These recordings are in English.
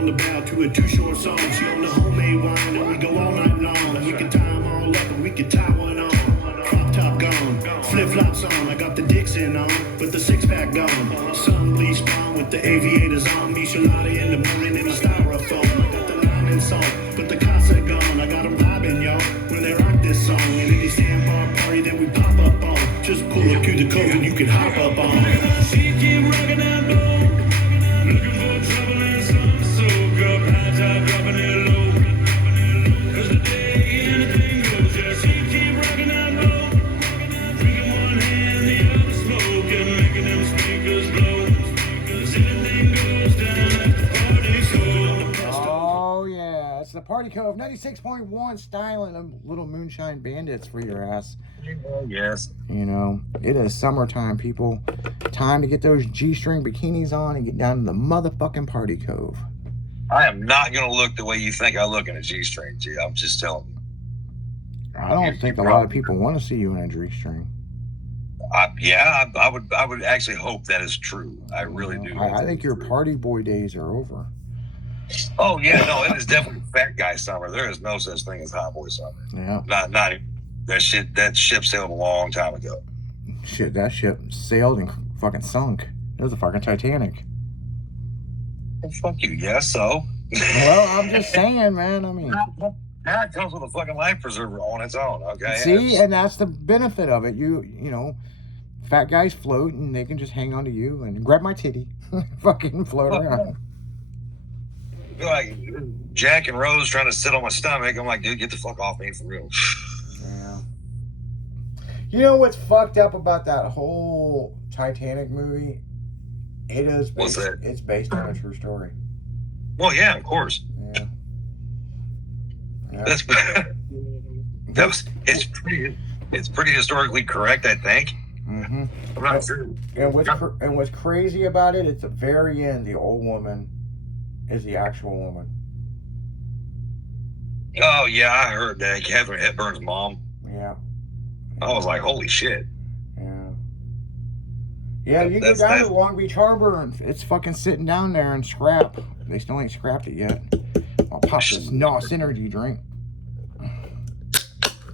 on the bow to a Too Short song. She on the homemade wine and we go all night long. We can tie them all up and we can tie one on. Crop top gone, flip flops on. I got the Dixon on, but the six pack gone. Sun bleached blonde with the aviators on. Michelada in the morning in the styrofoam. I got the lime and salt, but the casa gone. I got them vibing, y'all, when they rock this song. And any sandbar party that we pop up on, just pull up to the cove and you can hop up on. She keep rocking that boat, looking for trouble and something so good. High top dropping it low, 'cause today anything goes. Yeah, she keep rocking that boat, drinking one hand, the other smoking, making them speakers blow. 'Cause anything goes down at the party cove. Oh yeah, it's the Party Cove 96.1 styling them little moonshine bandits for your ass. Yes. You know, it is summertime, people. Time to get those G-string bikinis on and get down to the motherfucking Party Cove. I am not going to look the way you think I look in a G-string, G. I'm just telling you. I don't think a lot of people want to see you in a G-string. I would actually hope that is true. I really do. I think your party boy days are over. Oh yeah, no, it is definitely fat guy summer. There is no such thing as hot boy summer. Yeah. Not even, that ship sailed a long time ago. Shit, that ship sailed and fucking sunk. It was a fucking Titanic. Well, fuck you, yes, so. Well, I'm just saying, man. I mean, Now it comes with a fucking life preserver on its own, okay? see, and that's the benefit of it. You know, fat guys float and they can just hang on to you and grab my titty, fucking float around. Like Jack and Rose trying to sit on my stomach. I'm like, dude, get the fuck off me for real. Yeah. You know what's fucked up about that whole Titanic movie? It is What's that? It's based on a true story. Well, yeah, of course. Yeah. Yeah. It's pretty historically correct, I think. Mm-hmm. I'm not sure. And what's crazy about it? At the very end, the old woman is the actual woman. Oh yeah, I heard that. Catherine Hepburn's mom. Yeah. I was like, holy shit. Yeah. Yeah, you go down to Long Beach Harbor and it's fucking sitting down there and scrap. They still ain't scrapped it yet. I'll pop this NOS Energy drink.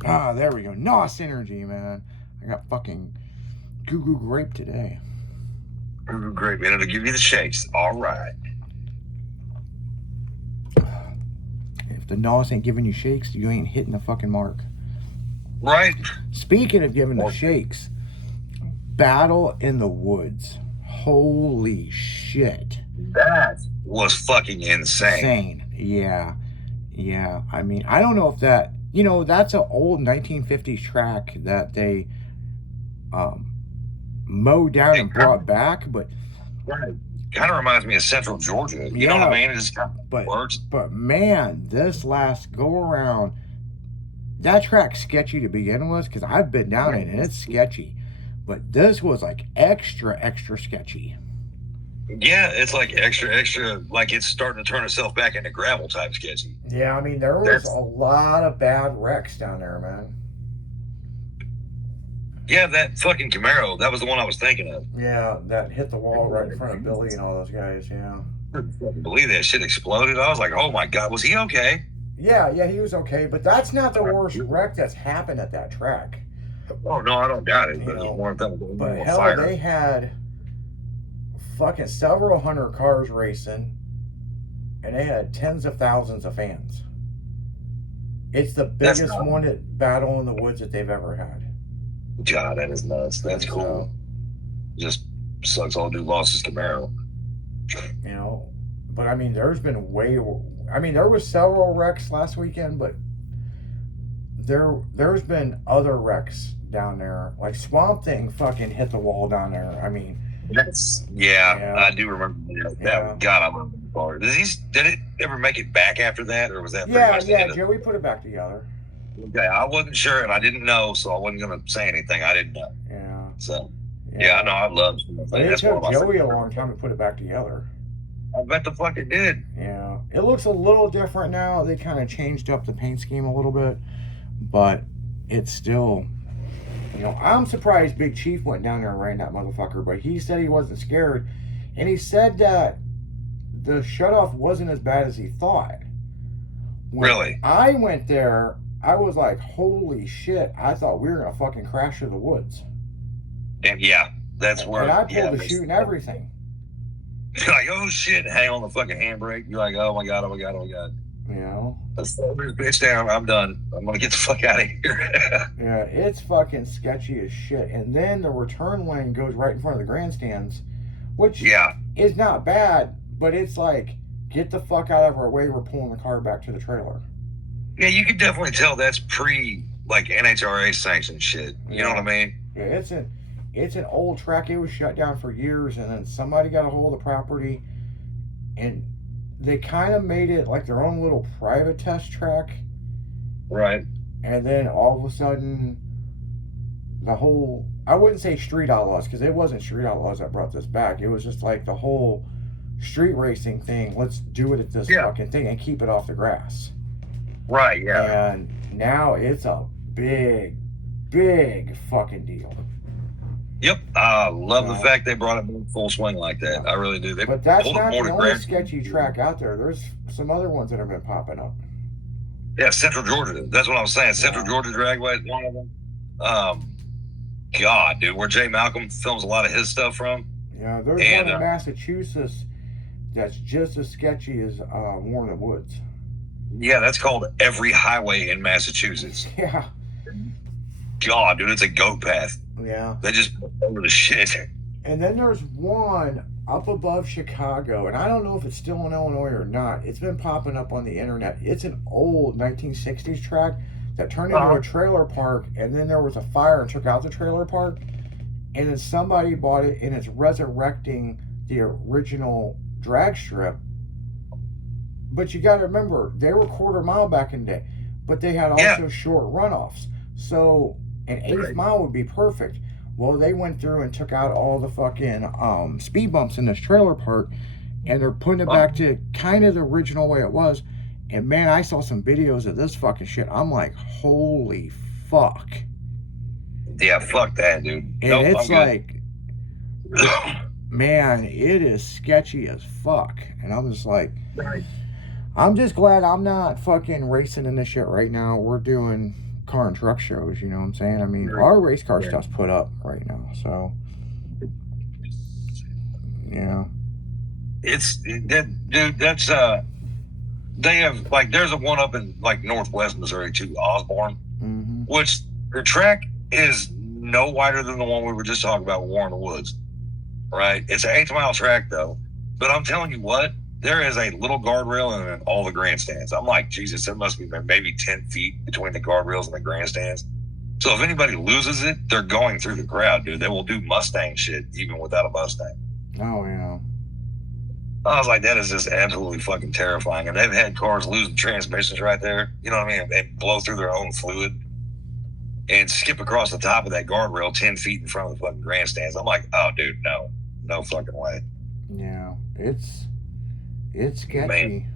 Ah, there we go. NOS Energy, man. I got fucking Goo Goo Grape today. Great, man. It'll give you the shakes. All right. If the NOS ain't giving you shakes, you ain't hitting the fucking mark. Right. Speaking of giving the shakes, Battle in the Woods. Holy shit. That was fucking insane. Yeah. Yeah. I mean, I don't know if that, you know, that's an old 1950s track that they mowed down and brought back, but Right. Kind of reminds me of Central Georgia. You know what I mean? It just kind of works. But man, this last go around, that track's sketchy to begin with because I've been down it and it's sketchy. But this was like extra sketchy. Yeah, it's like extra, like it's starting to turn itself back into gravel type sketchy. Yeah, I mean, there was a lot of bad wrecks down there, man. Yeah, that fucking Camaro, that was the one I was thinking of. Yeah, that hit the wall right in front of Billy and all those guys, yeah. I believe that shit exploded. I was like, oh my God, was he okay? Yeah, he was okay, but that's not the worst wreck that's happened at that track. Oh, no, I don't doubt it. You But, know, more but hell, fire. they had fucking several hundred cars racing, and they had tens of thousands of fans. It's the biggest one at Battle in the Woods that they've ever had. God, that is nuts. That's cool. Just sucks all dude lost his Camaro. You know, but I mean, there's been there was several wrecks last weekend, but there's been other wrecks down there. Like Swamp Thing fucking hit the wall down there. I mean, I do remember that. Yeah. God, I love the bar. Did it ever make it back after that, or was that? Joey put it back together. Okay, I wasn't sure and I didn't know, so I wasn't gonna say anything. I didn't know. Yeah. So I know I love it. But it took Joey a long time to put it back together. I bet the fuck it did. Yeah. It looks a little different now. They kind of changed up the paint scheme a little bit, but it's still, you know, I'm surprised Big Chief went down there and ran that motherfucker, but he said he wasn't scared, and he said that the shutoff wasn't as bad as he thought. When Really? I went there, I was like, holy shit, I thought we were going to fucking crash through the woods. And yeah, that's where. And I pulled yeah, the chute and everything. You're like, oh shit, hang on the fucking handbrake. You're like, oh my god, oh my god, oh my god. You know? Let's slow this bitch down. I'm done. I'm gonna get the fuck out of here. Yeah, it's fucking sketchy as shit. And then the return lane goes right in front of the grandstands, which yeah, is not bad, but it's like, get the fuck out of our way, we're pulling the car back to the trailer. yeah, you can definitely tell that's pre like NHRA sanctioned shit. You know what I mean? Yeah, it's an old track. It was shut down for years, and then somebody got a hold of the property, and they kind of made it like their own little private test track. Right. And then all of a sudden, the whole, I wouldn't say street outlaws, because it wasn't street outlaws that brought this back. It was just like the whole street racing thing. Let's do it at this fucking thing and keep it off the grass. Right, yeah. And now it's a big, big fucking deal. Yep. I love the fact they brought it in full swing like that. I really do. They But that's pulled it not more the to only Grand- sketchy track out there. There's some other ones that have been popping up. Yeah, Central Georgia. That's what I was saying. Central Georgia Dragway is one of them. God, dude, where Jay Malcolm films a lot of his stuff from. Yeah, there's And, one in Massachusetts that's just as sketchy as Warren Woods. Yeah, that's called Every Highway in Massachusetts. Yeah, God, dude, it's a goat path. yeah. They just over the shit. And then there's one up above Chicago, and I don't know if it's still in Illinois or not. It's been popping up on the internet. It's an old 1960s track that turned into a trailer park, and then there was a fire and took out the trailer park, and then somebody bought it, and it's resurrecting the original drag strip. But you got to remember, they were quarter mile back in the day, but they had also short runoffs. So an eighth mile would be perfect. Well, they went through and took out all the fucking speed bumps in this trailer park, and they're putting it back to kind of the original way it was. And man, I saw some videos of this fucking shit. I'm like, holy fuck. Yeah, fuck that, dude. And Nope, it's I'm like, man, it is sketchy as fuck. And I'm just like, I'm just glad I'm not fucking racing in this shit right now. We're doing car and truck shows, you know what I'm saying? I mean, our race car stuff's put up right now, so yeah. It's that, dude. That's they have like there's a one up in like Northwest Missouri too, Osborne, which the track is no wider than the one we were just talking about, Warren Woods. Right? It's an 8 mile track though, but I'm telling you what. There is a little guardrail in all the grandstands. I'm like, Jesus, there must be maybe 10 feet between the guardrails and the grandstands. So if anybody loses it, they're going through the crowd, dude. They will do Mustang shit even without a Mustang. Oh, yeah. I was like, that is just absolutely fucking terrifying. And they've had cars lose the transmissions right there. You know what I mean? And blow through their own fluid and skip across the top of that guardrail 10 feet in front of the fucking grandstands. I'm like, oh, dude, no fucking way. Yeah, it's sketchy. Man.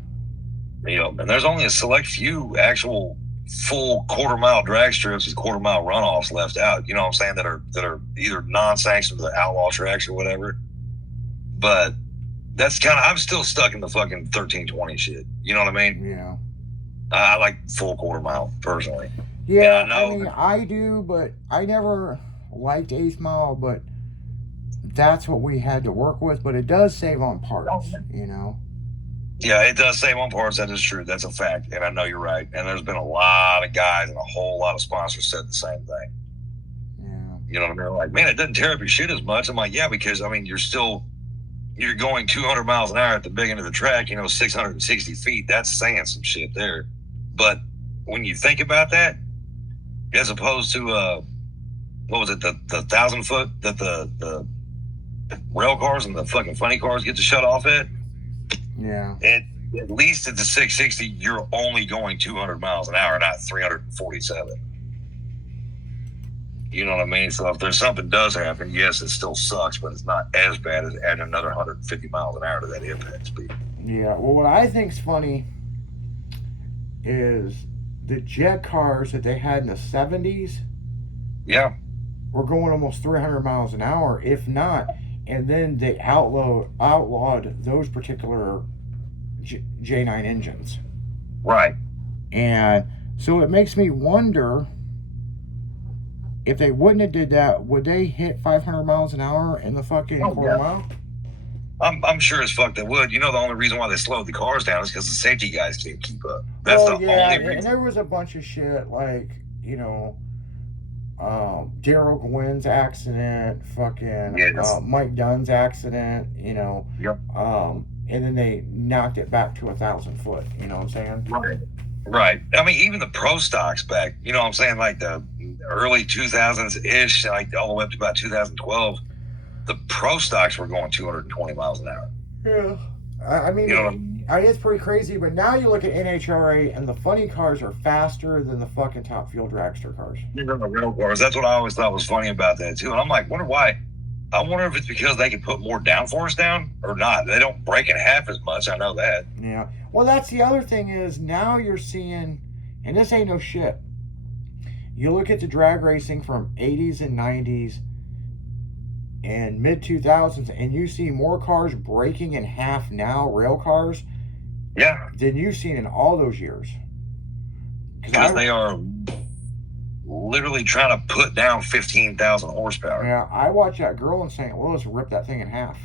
You know, and there's only a select few actual full quarter mile drag strips and quarter mile runoffs left out. You know what I'm saying? That are either non-sanctioned or the outlaw tracks or whatever. But that's kind of, I'm still stuck in the fucking 1320 shit. You know what I mean? Yeah. I like full quarter mile personally. Yeah, I I mean, I do, but I never liked 8th mile, but that's what we had to work with. But it does save on parts, you know? Yeah, it does save on parts. That is true. That's a fact. And I know you're right. And there's been a lot of guys and a whole lot of sponsors said the same thing. Yeah. You know what I mean? Like, man, it doesn't tear up your shit as much. I'm like, yeah, because, I mean, you're going 200 miles an hour at the big end of the track, 660 feet. That's saying some shit there. But when you think about that, as opposed to, what was it, the 1,000 foot that the rail cars and the fucking funny cars get to shut off at? Yeah. At least at the 660, you're only going 200 miles an hour, not 347. You know what I mean? So if there's something does happen, yes, it still sucks, but it's not as bad as adding another 150 miles an hour to that impact speed. Yeah. Well, what I think's funny is the jet cars that they had in the 70s. Yeah. Were going almost 300 miles an hour, if not. And then they outlawed those particular J9 engines. Right. And so it makes me wonder if they wouldn't have did that, would they hit 500 miles an hour in the fucking quarter mile? I'm sure as fuck they would. You know, the only reason why they slowed the cars down is because the safety guys can't keep up. That's the only reason. And there was a bunch of shit like, you know, Daryl Gwynn's accident, fucking Mike Dunn's accident, you know. Yep. And then they knocked it back to 1,000 foot. You know what I'm saying? Right. I mean, even the pro stocks back, you know what I'm saying, like the early 2000s ish, like all the way up to about 2012, the pro stocks were going 220 miles an hour. Yeah. I mean, you know, it's pretty crazy, but now you look at NHRA and the funny cars are faster than the fucking Top Fuel dragster cars. The real cars. That's what I always thought was funny about that too. And I'm like, wonder why. I wonder if it's because they can put more downforce down or not. They don't break in half as much. I know that. Yeah. Well, that's the other thing is now you're seeing, and this ain't no shit. You look at the drag racing from 80s and 90s and mid 2000s, and you see more cars breaking in half now, rail cars, than you've seen in all those years. Because they are literally trying to put down 15,000 horsepower. Yeah, I watched that girl in St. Louis rip that thing in half.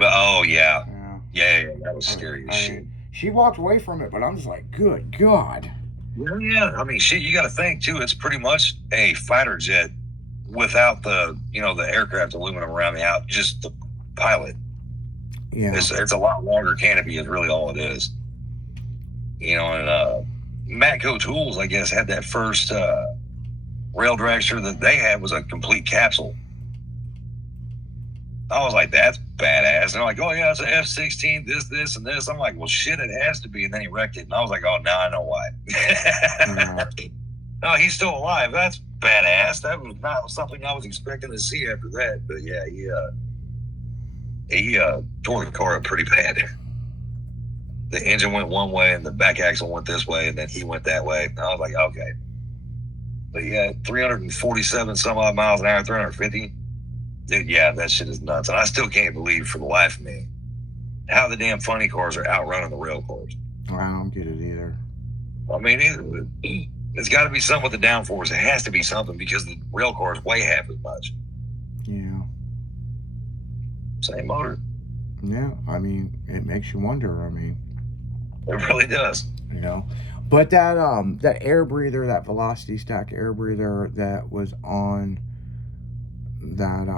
Oh, yeah. Yeah, that was scary as shit. She walked away from it, but I'm just like, good God. Yeah, I mean, shit, you got to think, too, it's pretty much a fighter jet without the, you know, the aircraft aluminum around the out, just the pilot. Yeah. It's a lot longer canopy is really all it is. You know, and Matco Tools, I guess, had that first rail dragster that they had was a complete capsule. I was like, that's badass. And they're like, oh, yeah, it's an F-16, this, and this. I'm like, well, shit, it has to be. And then he wrecked it. And I was like, oh, now I know why. No, he's still alive. That's badass. That was not something I was expecting to see after that. But, yeah, he tore the car up pretty bad. The engine went one way and the back axle went this way, and then he went that way. And I was like, okay. But, yeah, 347 some odd miles an hour, 350. Dude, yeah, that shit is nuts. And I still can't believe for the life of me how the damn funny cars are outrunning the rail cars. I don't get it either. I mean, it's got to be something with the downforce. It has to be something because the rail cars weigh half as much. Yeah. Same motor. Yeah, I mean, it makes you wonder. I mean, it really does. You know, but that air breather, that Velocity Stack air breather that was on that,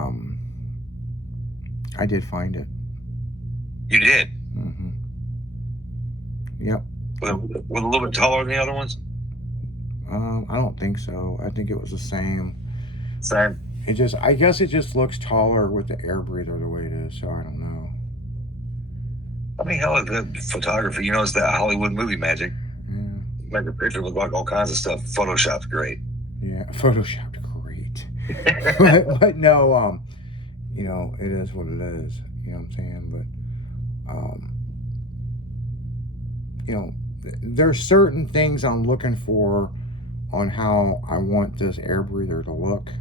I did find it. You did? Mm-hmm. Yep. With a little bit taller than the other ones? I don't think so. I think it was the same. Same. I guess it just looks taller with the air breather the way it is, so I don't know. I mean, hell, the photography, you know, it's that Hollywood movie magic. Yeah. Make a picture look like all kinds of stuff. Photoshop's great. Yeah, Photoshopped great. but no, you know, it is what it is. You know what I'm saying? But, you know, there's certain things I'm looking for on how I want this air breather to look.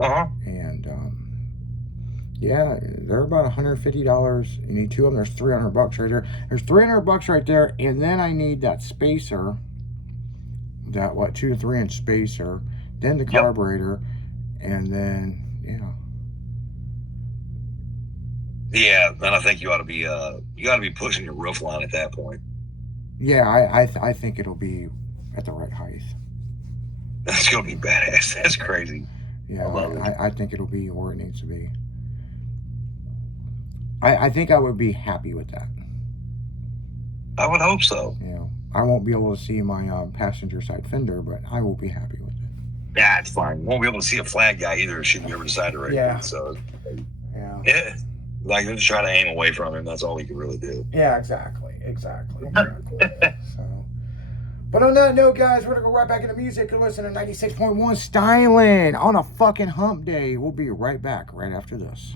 And yeah, they're about $150. You need two of them. There's $300 right there. There's $300 right there, and then I need that spacer, that 2 to 3 inch spacer, then the carburetor, and then yeah. Then I think you ought to be pushing your roof line at that point. Yeah, I think it'll be at the right height. That's gonna be badass. That's crazy. Yeah, I think it'll be where it needs to be. I think I would be happy with that. I would hope so. You know, I won't be able to see my passenger side fender, but I will be happy with it. Yeah, it's fine. Won't be able to see a flag guy either should you ever decide to wreck it. So, yeah. Like, they're just trying to aim away from him. That's all he can really do. Yeah, exactly. So, but on that note, guys, we're going to go right back into music and listen to 96.1 Styling on a fucking hump day. We'll be right back right after this.